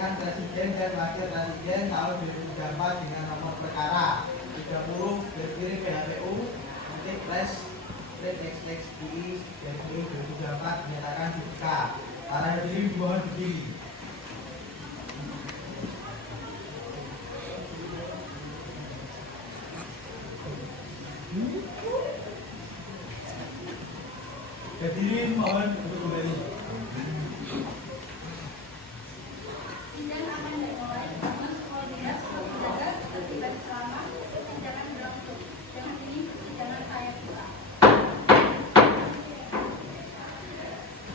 pemilihan presiden dan wakil presiden tahun 2024 dengan nomor perkara 30 PHPU /XXI 2024 dinyatakan dibuka. Para hadirin mohon berdiri. Hadirin mohon untuk kembali. Sidang akan dimulai dengan koordinasi menjaga ketertiban selama persidangan berlangsung. Dengan ini persidangan saya buka.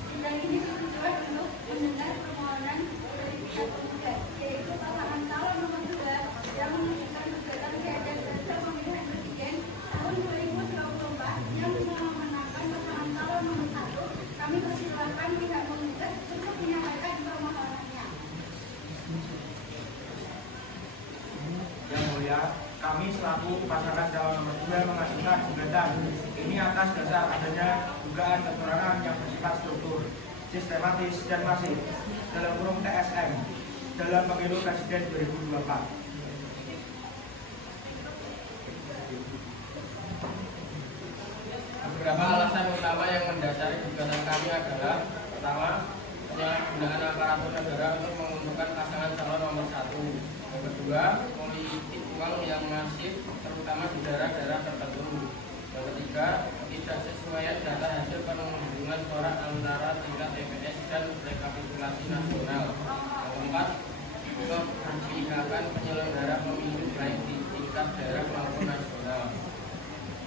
Sidang ini bertujuan untuk mendengar permohonan dari pihak penggugat, yaitu pasangan calon nomor 2 yang mengajukan gugatan terhadap daftar pemilihan presiden tahun 2024 yang memenangkan pasangan calon nomor 1. Kami persilakan pihak penggugat untuk menyampaikan permohonannya. Yang mulia, kami selaku pasangan calon nomor 2 mengajukan gugatan ini atas dasar adanya dugaan kecurangan yang bersifat struktur, sistematis dan masif dalam kurung TSM dalam pemilu presiden 2024. Beberapa alasan utama yang mendasari gugatan kami adalah: pertama, penyalahgunaan aparatur negara untuk menguntungkan pasangan calon nomor 1. Yang kedua, politik uang yang masif terutama di daerah-daerah tertentu. Yang ketiga, ketidaksesuaian data hasil penghitungan suara antara tingkat TPS dan rekapitulasi nasional. Yang keempat, keberpihakan penyelenggara pemilu baik di tingkat daerah maupun nasional.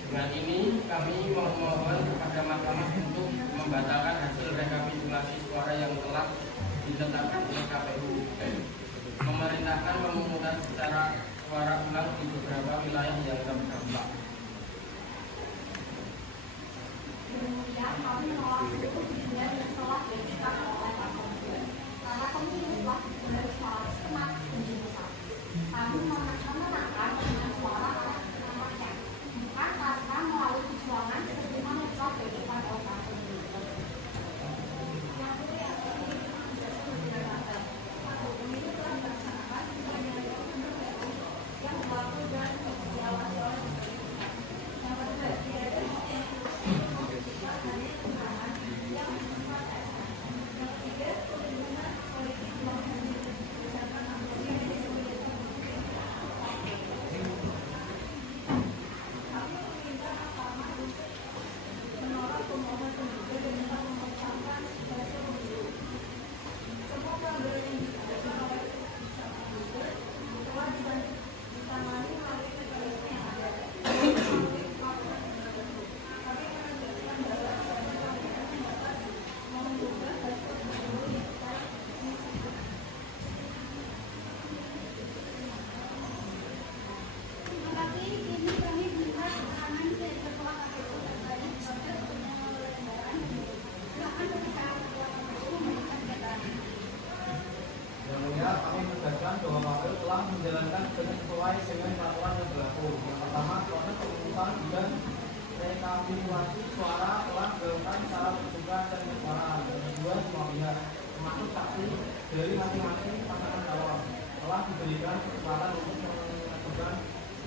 Dengan ini kami memohon kepada Mahkamah untuk membatalkan hasil rekapitulasi suara yang telah ditetapkan oleh KPU. Memerintahkan pemungutan secara suara ulang di beberapa wilayah yang terdampak. Kemudian kami menolak seluruh tujuan yang telah ditetapkan oleh KPU karena pemilu telah dari suara semakin besar. Kami memenangkan dengan suara rakyat, bukan karena melalui perjuangan sebagaimana telah ditetapkan oleh KPU. Pemilu telah dilaksanakan sesuai dengan yang berlaku dan diawasi oleh yang kedua, tidak ada menjalankan sesuai dengan peraturan yang berlaku. Yang pertama, proses pemungutan dan rekapitulasi suara telah dilakukan secara terbuka dan transparan. Yang kedua, semua pihak termasuk saksi dari masing-masing pasangan calon telah diberikan kesempatan untuk mengajukan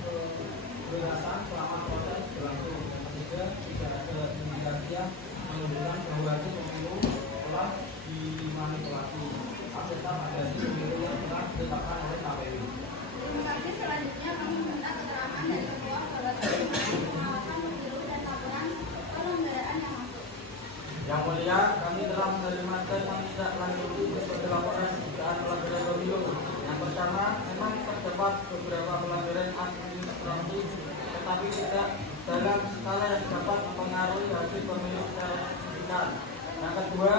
kebebasan selama proses berlangsung. Yang ketiga, tidak ada indikasi yang menunjukkan bahwa hasil pemilu telah dimanipulasi. Tetap ada pemilu yang telah ditetapkan oleh KPU. Terima kasih. Selanjutnya kami minta keterangan dari Ketua Pengawasan Pemilu dan Laporan Penyelenggaraan yang masuk. Yang mulia, kami telah menerima lanjuti berbagai laporan dugaan pelanggaran pemilu. Yang pertama, memang terdapat beberapa pelanggaran administratif, tetapi tidak dalam skala yang dapat mempengaruhi hasil pemilu secara signifikan. Yang kedua,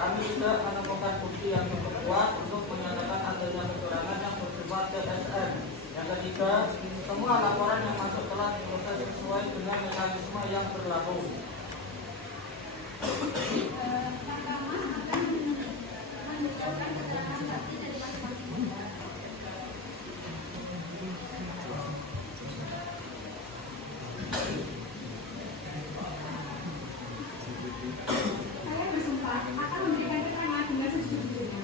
kami tidak menemukan bukti yang cukup kuat untuk menyatakan adanya kecurangan yang bersifat TSM. Yang ketiga, semua laporan yang masuk telah diproses sesuai dengan mekanisme yang berlaku. Mahkamah akan mendengarkan keterangan saksi dari masing-masing pihak. Saya bersumpah akan memberikan keterangan dengan sejujurnya.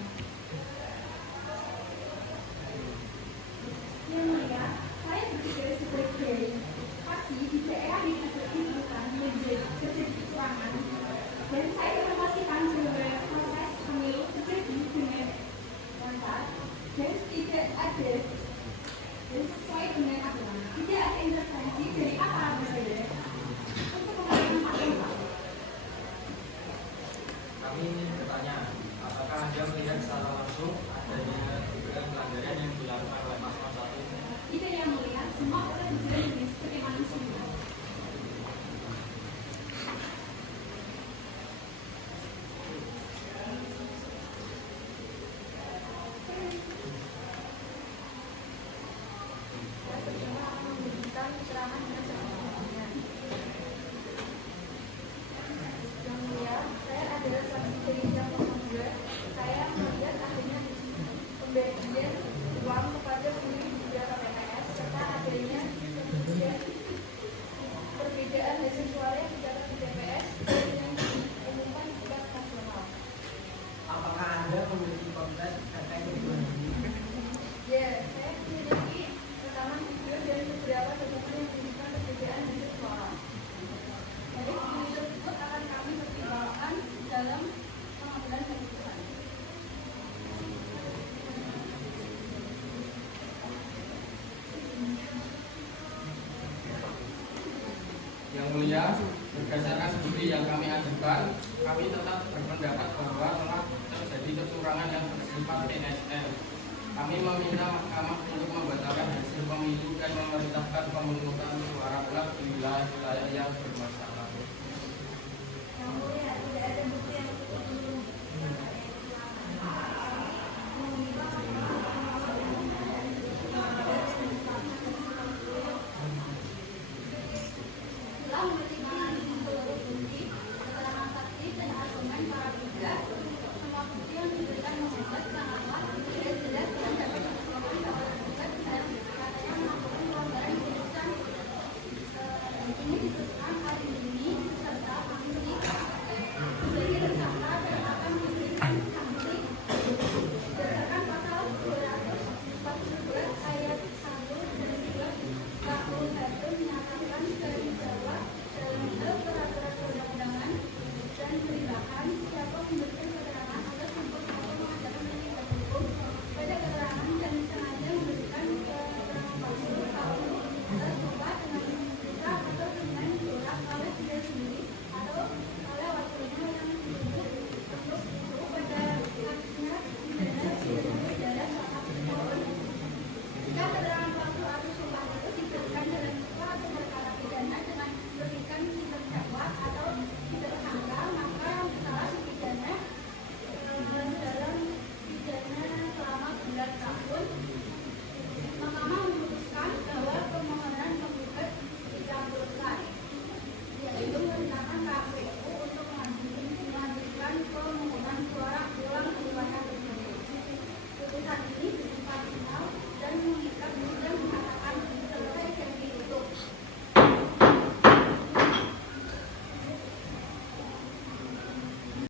dan sesuai dengan aturan. Tidak ada intervensi dari aparat negara untuk mengamankan pasal. Kami ingin bertanya, apakah Anda melihat secara langsung adanya dugaan pelanggaran yang dilakukan oleh paslon 1? Tidak, yang melihat semua orang berjalan seperti manusia. Perbedaan hasil suara yang dicatat di TPS dengan diumumkan di tingkat nasional. Apakah Anda memiliki konten terkait tujuan ini? Ya, saya memiliki rekaman video dan beberapa dokumen yang menunjukkan perbedaan hasil suara. Dari video tersebut akan kami pertimbangkan dalam pengambilan keputusan. Yang mulia, berdasarkan studi yang kami ajukan, kami tetap berpendapat bahwa telah terjadi kecurangan yang bersifat PSL. Kami meminta